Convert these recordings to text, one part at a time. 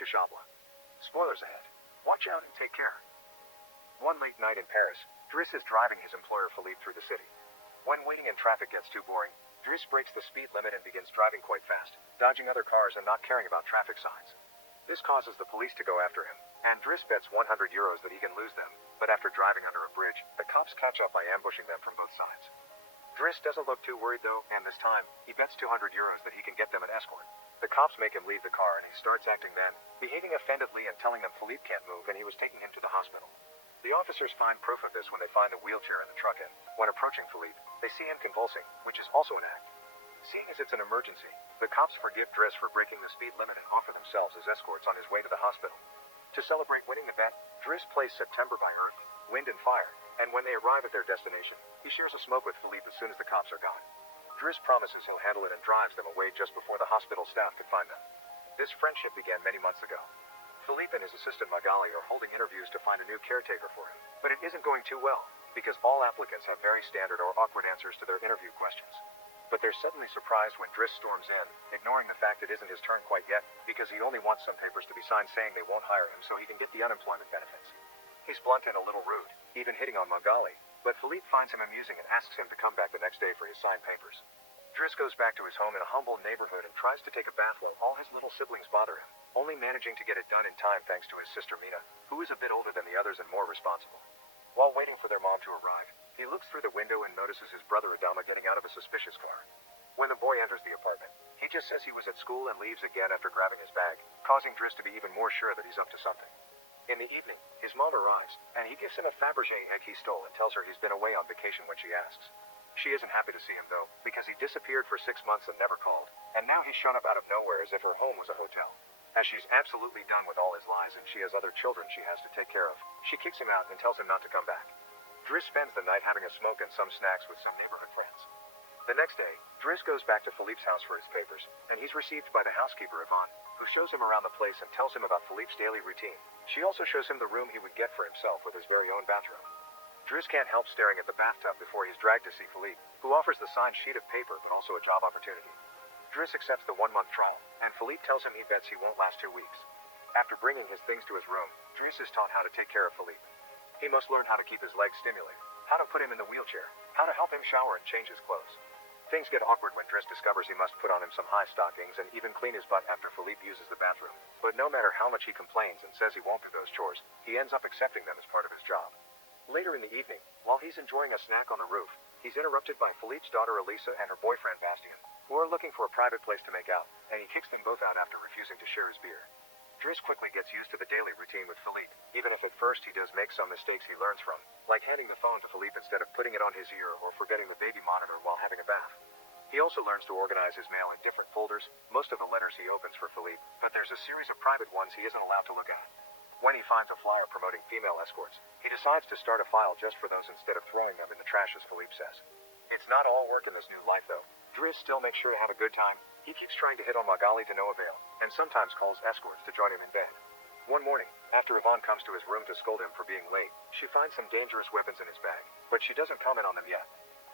intouchable. Spoilers ahead. Watch out and take care. One late night in Paris, Driss is driving his employer Philippe through the city. When waiting in traffic gets too boring, Driss breaks the speed limit and begins driving quite fast, dodging other cars and not caring about traffic signs. This causes the police to go after him, and Driss bets €100 that he can lose them, but after driving under a bridge, the cops catch up by ambushing them from both sides. Driss doesn't look too worried though, and this time, he bets €200 that he can get them an escort. The cops make him leave the car and he starts acting then, behaving offendedly and telling them Philippe can't move and he was taking him to the hospital. The officers find proof of this when they find the wheelchair in the truck and, when approaching Philippe, they see him convulsing, which is also an act. Seeing as it's an emergency, the cops forgive Driss for breaking the speed limit and offer themselves as escorts on his way to the hospital. To celebrate winning the bet, Driss plays September by Earth, Wind and Fire, and when they arrive at their destination, he shares a smoke with Philippe as soon as the cops are gone. Driss promises he'll handle it and drives them away just before the hospital staff could find them. This friendship began many months ago. Philippe and his assistant Magali are holding interviews to find a new caretaker for him, but it isn't going too well, because all applicants have very standard or awkward answers to their interview questions. But they're suddenly surprised when Driss storms in, ignoring the fact it isn't his turn quite yet, because he only wants some papers to be signed saying they won't hire him so he can get the unemployment benefits. He's blunt and a little rude, even hitting on Magali, but Philippe finds him amusing and asks him to come back the next day for his signed papers. Driss goes back to his home in a humble neighborhood and tries to take a bath while all his little siblings bother him, only managing to get it done in time thanks to his sister Mina, who is a bit older than the others and more responsible. While waiting for their mom to arrive, he looks through the window and notices his brother Adama getting out of a suspicious car. When the boy enters the apartment, he just says he was at school and leaves again after grabbing his bag, causing Driss to be even more sure that he's up to something. In the evening, his mom arrives, and he gives him a Fabergé egg he stole and tells her he's been away on vacation when she asks. She isn't happy to see him though, because he disappeared for 6 months and never called, and now he's shown up out of nowhere as if her home was a hotel. As she's absolutely done with all his lies and she has other children she has to take care of, she kicks him out and tells him not to come back. Driss spends the night having a smoke and some snacks with some neighborhood friends. The next day, Driss goes back to Philippe's house for his papers, and he's received by the housekeeper Yvonne, who shows him around the place and tells him about Philippe's daily routine. She also shows him the room he would get for himself with his very own bathroom. Driss can't help staring at the bathtub before he's dragged to see Philippe, who offers the signed sheet of paper but also a job opportunity. Driss accepts the 1-month trial, and Philippe tells him he bets he won't last 2 weeks. After bringing his things to his room, Driss is taught how to take care of Philippe. He must learn how to keep his legs stimulated, how to put him in the wheelchair, how to help him shower and change his clothes. Things get awkward when Driss discovers he must put on him some high stockings and even clean his butt after Philippe uses the bathroom. But no matter how much he complains and says he won't do those chores, he ends up accepting them as part of his job. Later in the evening, while he's enjoying a snack on the roof, he's interrupted by Philippe's daughter Elisa and her boyfriend Bastien, who are looking for a private place to make out, and he kicks them both out after refusing to share his beer. Driss quickly gets used to the daily routine with Philippe, even if at first he does make some mistakes he learns from, like handing the phone to Philippe instead of putting it on his ear or forgetting the baby monitor while having a bath. He also learns to organize his mail in different folders, most of the letters he opens for Philippe, but there's a series of private ones he isn't allowed to look at. When he finds a flyer promoting female escorts, he decides to start a file just for those instead of throwing them in the trash as Philippe says. It's not all work in this new life though. Driss still makes sure to have a good time. He keeps trying to hit on Magali to no avail, and sometimes calls escorts to join him in bed. One morning, after Yvonne comes to his room to scold him for being late, she finds some dangerous weapons in his bag, but she doesn't comment on them yet.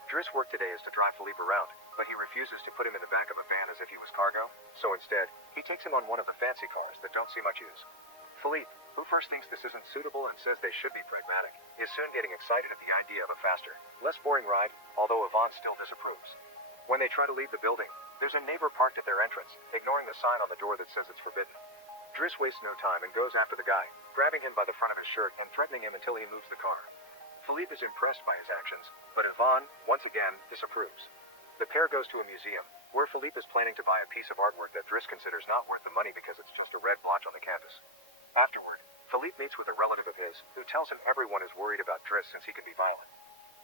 Driss' work today is to drive Philippe around, but he refuses to put him in the back of a van as if he was cargo, so instead, he takes him on one of the fancy cars that don't see much use. Philippe, who first thinks this isn't suitable and says they should be pragmatic, is soon getting excited at the idea of a faster, less boring ride, although Yvonne still disapproves. When they try to leave the building, there's a neighbor parked at their entrance, ignoring the sign on the door that says it's forbidden. Driss wastes no time and goes after the guy, grabbing him by the front of his shirt and threatening him until he moves the car. Philippe is impressed by his actions, but Yvonne, once again, disapproves. The pair goes to a museum, where Philippe is planning to buy a piece of artwork that Driss considers not worth the money because it's just a red blotch on the canvas. Afterward, Philippe meets with a relative of his, who tells him everyone is worried about Driss since he can be violent.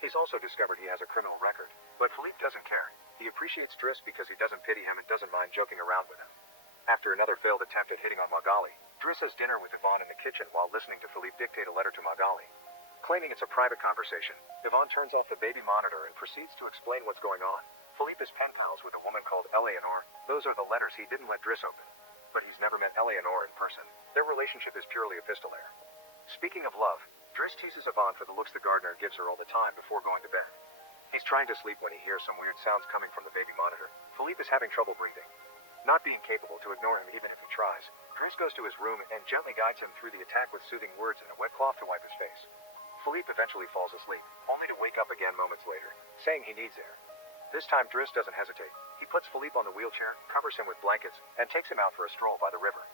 He's also discovered he has a criminal record, but Philippe doesn't care. He appreciates Driss because he doesn't pity him and doesn't mind joking around with him. After another failed attempt at hitting on Magali, Driss has dinner with Yvonne in the kitchen while listening to Philippe dictate a letter to Magali. Claiming it's a private conversation, Yvonne turns off the baby monitor and proceeds to explain what's going on. Philippe is pen pals with a woman called Eleanor. Those are the letters he didn't let Driss open. But he's never met Eleanor in person. Their relationship is purely epistolary. Speaking of love, Driss teases Yvonne for the looks the gardener gives her all the time before going to bed. He's trying to sleep when he hears some weird sounds coming from the baby monitor. Philippe is having trouble breathing. Not being capable to ignore him even if he tries, Driss goes to his room and gently guides him through the attack with soothing words and a wet cloth to wipe his face. Philippe eventually falls asleep, only to wake up again moments later, saying he needs air. This time Driss doesn't hesitate. He puts Philippe on the wheelchair, covers him with blankets, and takes him out for a stroll by the river.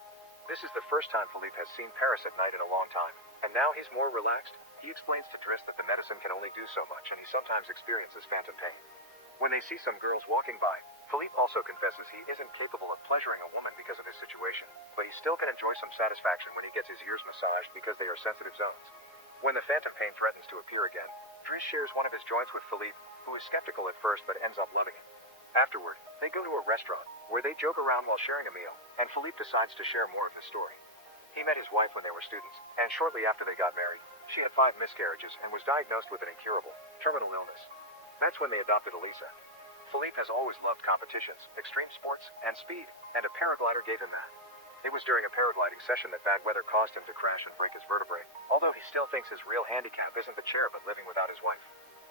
This is the first time Philippe has seen Paris at night in a long time, and now he's more relaxed. He explains to Driss that the medicine can only do so much and he sometimes experiences phantom pain. When they see some girls walking by, Philippe also confesses he isn't capable of pleasuring a woman because of his situation, but he still can enjoy some satisfaction when he gets his ears massaged because they are sensitive zones. When the phantom pain threatens to appear again, Driss shares one of his joints with Philippe, who is skeptical at first but ends up loving it. Afterward, they go to a restaurant, where they joke around while sharing a meal, and Philippe decides to share more of his story. He met his wife when they were students, and shortly after they got married, she had 5 miscarriages and was diagnosed with an incurable, terminal illness. That's when they adopted Elisa. Philippe has always loved competitions, extreme sports, and speed, and a paraglider gave him that. It was during a paragliding session that bad weather caused him to crash and break his vertebrae, although he still thinks his real handicap isn't the chair but living without his wife.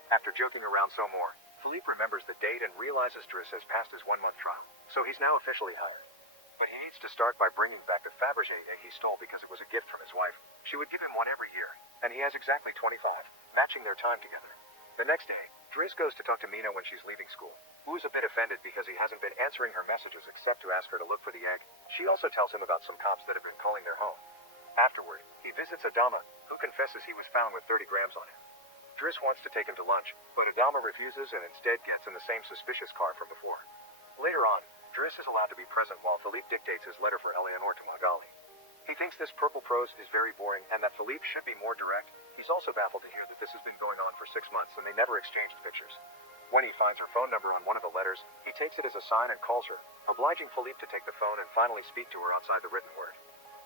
After joking around some more, Philippe remembers the date and realizes Driss has passed his 1-month trial, so he's now officially hired. But he needs to start by bringing back the Fabergé egg he stole because it was a gift from his wife. She would give him one every year, and he has exactly 25, matching their time together. The next day, Driss goes to talk to Mina when she's leaving school, who is a bit offended because he hasn't been answering her messages except to ask her to look for the egg. She also tells him about some cops that have been calling their home. Afterward, he visits Adama, who confesses he was found with 30 grams on him. Driss wants to take him to lunch, but Adama refuses and instead gets in the same suspicious car from before. Later on, Driss is allowed to be present while Philippe dictates his letter for Eleanor to Magali. He thinks this purple prose is very boring and that Philippe should be more direct. He's also baffled to hear that this has been going on for 6 months and they never exchanged pictures. When he finds her phone number on one of the letters, he takes it as a sign and calls her, obliging Philippe to take the phone and finally speak to her outside the written word.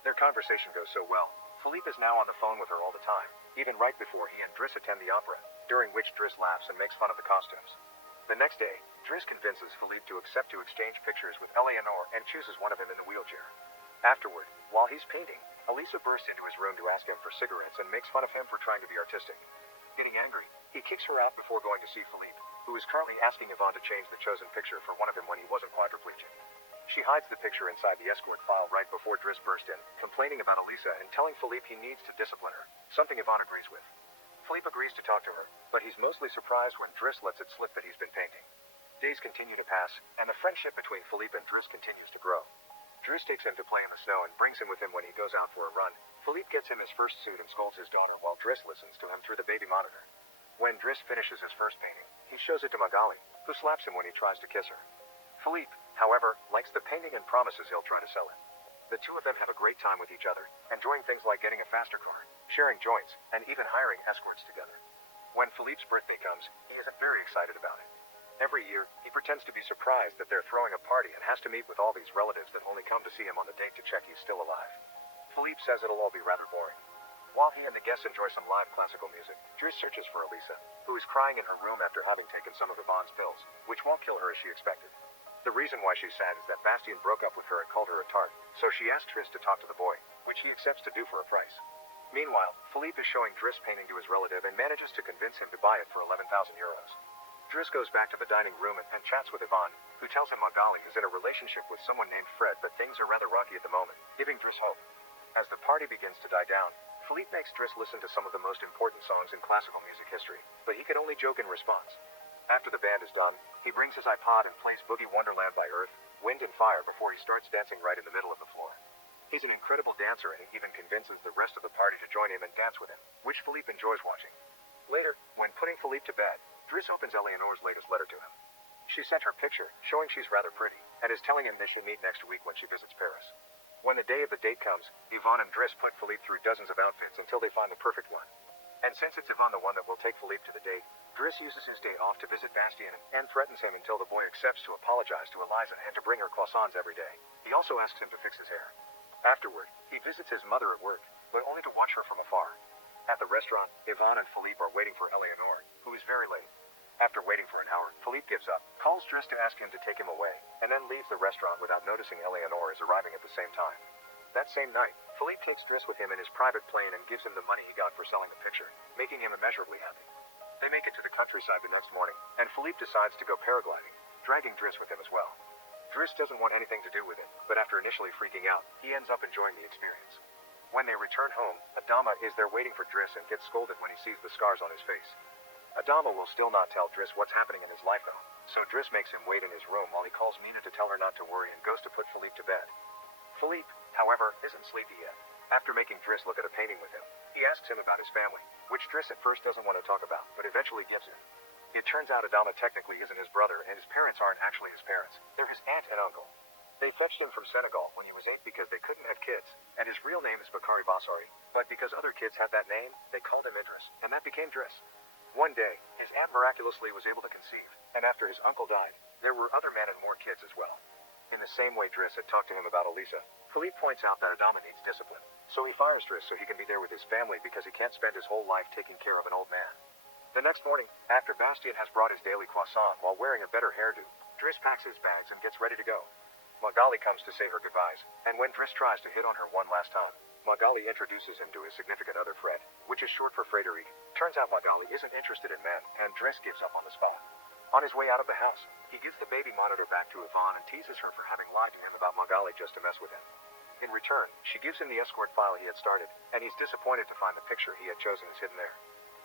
Their conversation goes so well, Philippe is now on the phone with her all the time, even right before he and Driss attend the opera, during which Driss laughs and makes fun of the costumes. The next day, Driss convinces Philippe to accept to exchange pictures with Eleanor and chooses one of him in the wheelchair. Afterward, while he's painting, Elisa bursts into his room to ask him for cigarettes and makes fun of him for trying to be artistic. Getting angry, he kicks her out before going to see Philippe, who is currently asking Yvonne to change the chosen picture for one of him when he wasn't quadriplegic. She hides the picture inside the escort file right before Driss burst in, complaining about Elisa and telling Philippe he needs to discipline her, something Yvonne agrees with. Philippe agrees to talk to her, but he's mostly surprised when Driss lets it slip that he's been painting. Days continue to pass, and the friendship between Philippe and Driss continues to grow. Driss takes him to play in the snow and brings him with him when he goes out for a run. Philippe gets him his first suit and scolds his daughter while Driss listens to him through the baby monitor. When Driss finishes his first painting, he shows it to Magali, who slaps him when he tries to kiss her. Philippe, however, likes the painting and promises he'll try to sell it. The two of them have a great time with each other, enjoying things like getting a faster car, sharing joints, and even hiring escorts together. When Philippe's birthday comes, he isn't very excited about it. Every year, he pretends to be surprised that they're throwing a party and has to meet with all these relatives that only come to see him on the date to check he's still alive. Philippe says it'll all be rather boring. While he and the guests enjoy some live classical music, Driss searches for Elisa, who is crying in her room after having taken some of Yvonne's pills, which won't kill her as she expected. The reason why she's sad is that Bastien broke up with her and called her a tart, so she asked Driss to talk to the boy, which he accepts to do for a price. Meanwhile, Philippe is showing Driss painting to his relative and manages to convince him to buy it for 11,000 euros. Driss goes back to the dining room and chats with Yvonne, who tells him Magali is in a relationship with someone named Fred, but things are rather rocky at the moment, giving Driss hope. As the party begins to die down, Philippe makes Driss listen to some of the most important songs in classical music history, but he can only joke in response. After the band is done, he brings his iPod and plays Boogie Wonderland by Earth, Wind and Fire before he starts dancing right in the middle of the floor. He's an incredible dancer and he even convinces the rest of the party to join him and dance with him, which Philippe enjoys watching. Later, when putting Philippe to bed, Driss opens Eleanor's latest letter to him. She sent her picture, showing she's rather pretty, and is telling him they should meet next week when she visits Paris. When the day of the date comes, Yvonne and Driss put Philippe through dozens of outfits until they find the perfect one. And since it's Yvonne the one that will take Philippe to the date, Driss uses his day off to visit Bastien and threatens him until the boy accepts to apologize to Eliza and to bring her croissants every day. He also asks him to fix his hair. Afterward, he visits his mother at work, but only to watch her from afar. At the restaurant, Yvonne and Philippe are waiting for Eleanor, who is very late. After waiting for an hour, Philippe gives up, calls Driss to ask him to take him away, and then leaves the restaurant without noticing Eleanor is arriving at the same time. That same night, Philippe takes Driss with him in his private plane and gives him the money he got for selling the picture, making him immeasurably happy. They make it to the countryside the next morning, and Philippe decides to go paragliding, dragging Driss with him as well. Driss doesn't want anything to do with it, but after initially freaking out, he ends up enjoying the experience. When they return home, Adama is there waiting for Driss and gets scolded when he sees the scars on his face. Adama will still not tell Driss what's happening in his life though, so Driss makes him wait in his room while he calls Mina to tell her not to worry and goes to put Philippe to bed. Philippe, however, isn't sleepy yet. After making Driss look at a painting with him, he asks him about his family, which Driss at first doesn't want to talk about, but eventually gives in. It turns out Adama technically isn't his brother, and his parents aren't actually his parents. They're his aunt and uncle. They fetched him from Senegal when he was 8 because they couldn't have kids, and his real name is Bakari Bassari, but because other kids had that name, they called him Idris, and that became Driss. One day, his aunt miraculously was able to conceive, and after his uncle died, there were other men and more kids as well. In the same way Driss had talked to him about Elisa, Philippe points out that Adama needs discipline, so he fires Driss so he can be there with his family because he can't spend his whole life taking care of an old man. The next morning, after Bastien has brought his daily croissant while wearing a better hairdo, Driss packs his bags and gets ready to go. Magali comes to say her goodbyes, and when Driss tries to hit on her one last time, Magali introduces him to his significant other Fred, which is short for Frederic. Turns out Magali isn't interested in men, and Driss gives up on the spot. On his way out of the house, he gives the baby monitor back to Yvonne and teases her for having lied to him about Magali just to mess with him. In return, she gives him the escort file he had started, and he's disappointed to find the picture he had chosen is hidden there.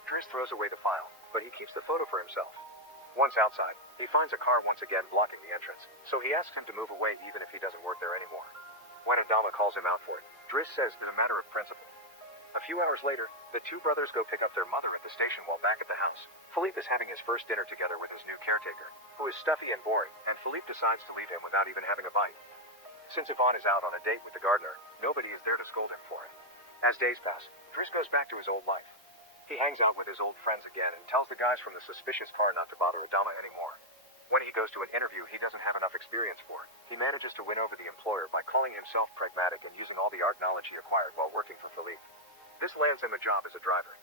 Driss throws away the file, but he keeps the photo for himself. Once outside, he finds a car once again blocking the entrance, so he asks him to move away even if he doesn't work there anymore. When Adama calls him out for it, Driss says it's a matter of principle. A few hours later, the two brothers go pick up their mother at the station while back at the house. Philippe is having his first dinner together with his new caretaker, who is stuffy and boring, and Philippe decides to leave him without even having a bite. Since Yvonne is out on a date with the gardener, nobody is there to scold him for it. As days pass, Driss goes back to his old life. He hangs out with his old friends again and tells the guys from the suspicious car not to bother Adama anymore. When he goes to an interview he doesn't have enough experience for, he manages to win over the employer by calling himself pragmatic and using all the art knowledge he acquired while working for Philippe. This lands him a job as a driver.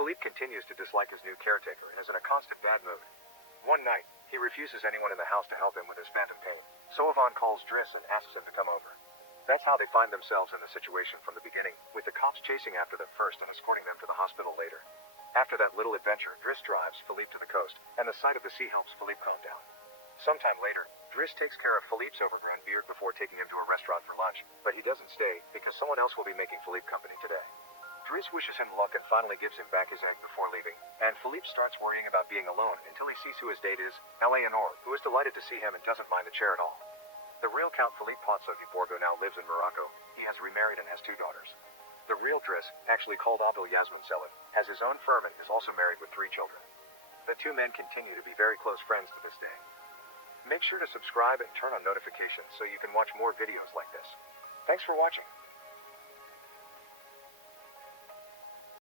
Philippe continues to dislike his new caretaker and is in a constant bad mood. One night, he refuses anyone in the house to help him with his phantom pain, so Yvonne calls Driss and asks him to come over. That's how they find themselves in the situation from the beginning, with the cops chasing after them first and escorting them to the hospital later. After that little adventure, Driss drives Philippe to the coast, and the sight of the sea helps Philippe calm down. Sometime later, Driss takes care of Philippe's overgrown beard before taking him to a restaurant for lunch, but he doesn't stay because someone else will be making Philippe company today. Driss wishes him luck and finally gives him back his egg before leaving, and Philippe starts worrying about being alone until he sees who his date is, Eleanor, who is delighted to see him and doesn't mind the chair at all. The real Count Philippe Pozzo di Borgo now lives in Morocco. He has remarried and has 2 daughters. The real Driss, actually called Abdul Yasmin Selim, has his own firm and is also married with 3 children. The 2 men continue to be very close friends to this day. Make sure to subscribe and turn on notifications so you can watch more videos like this. Thanks for watching.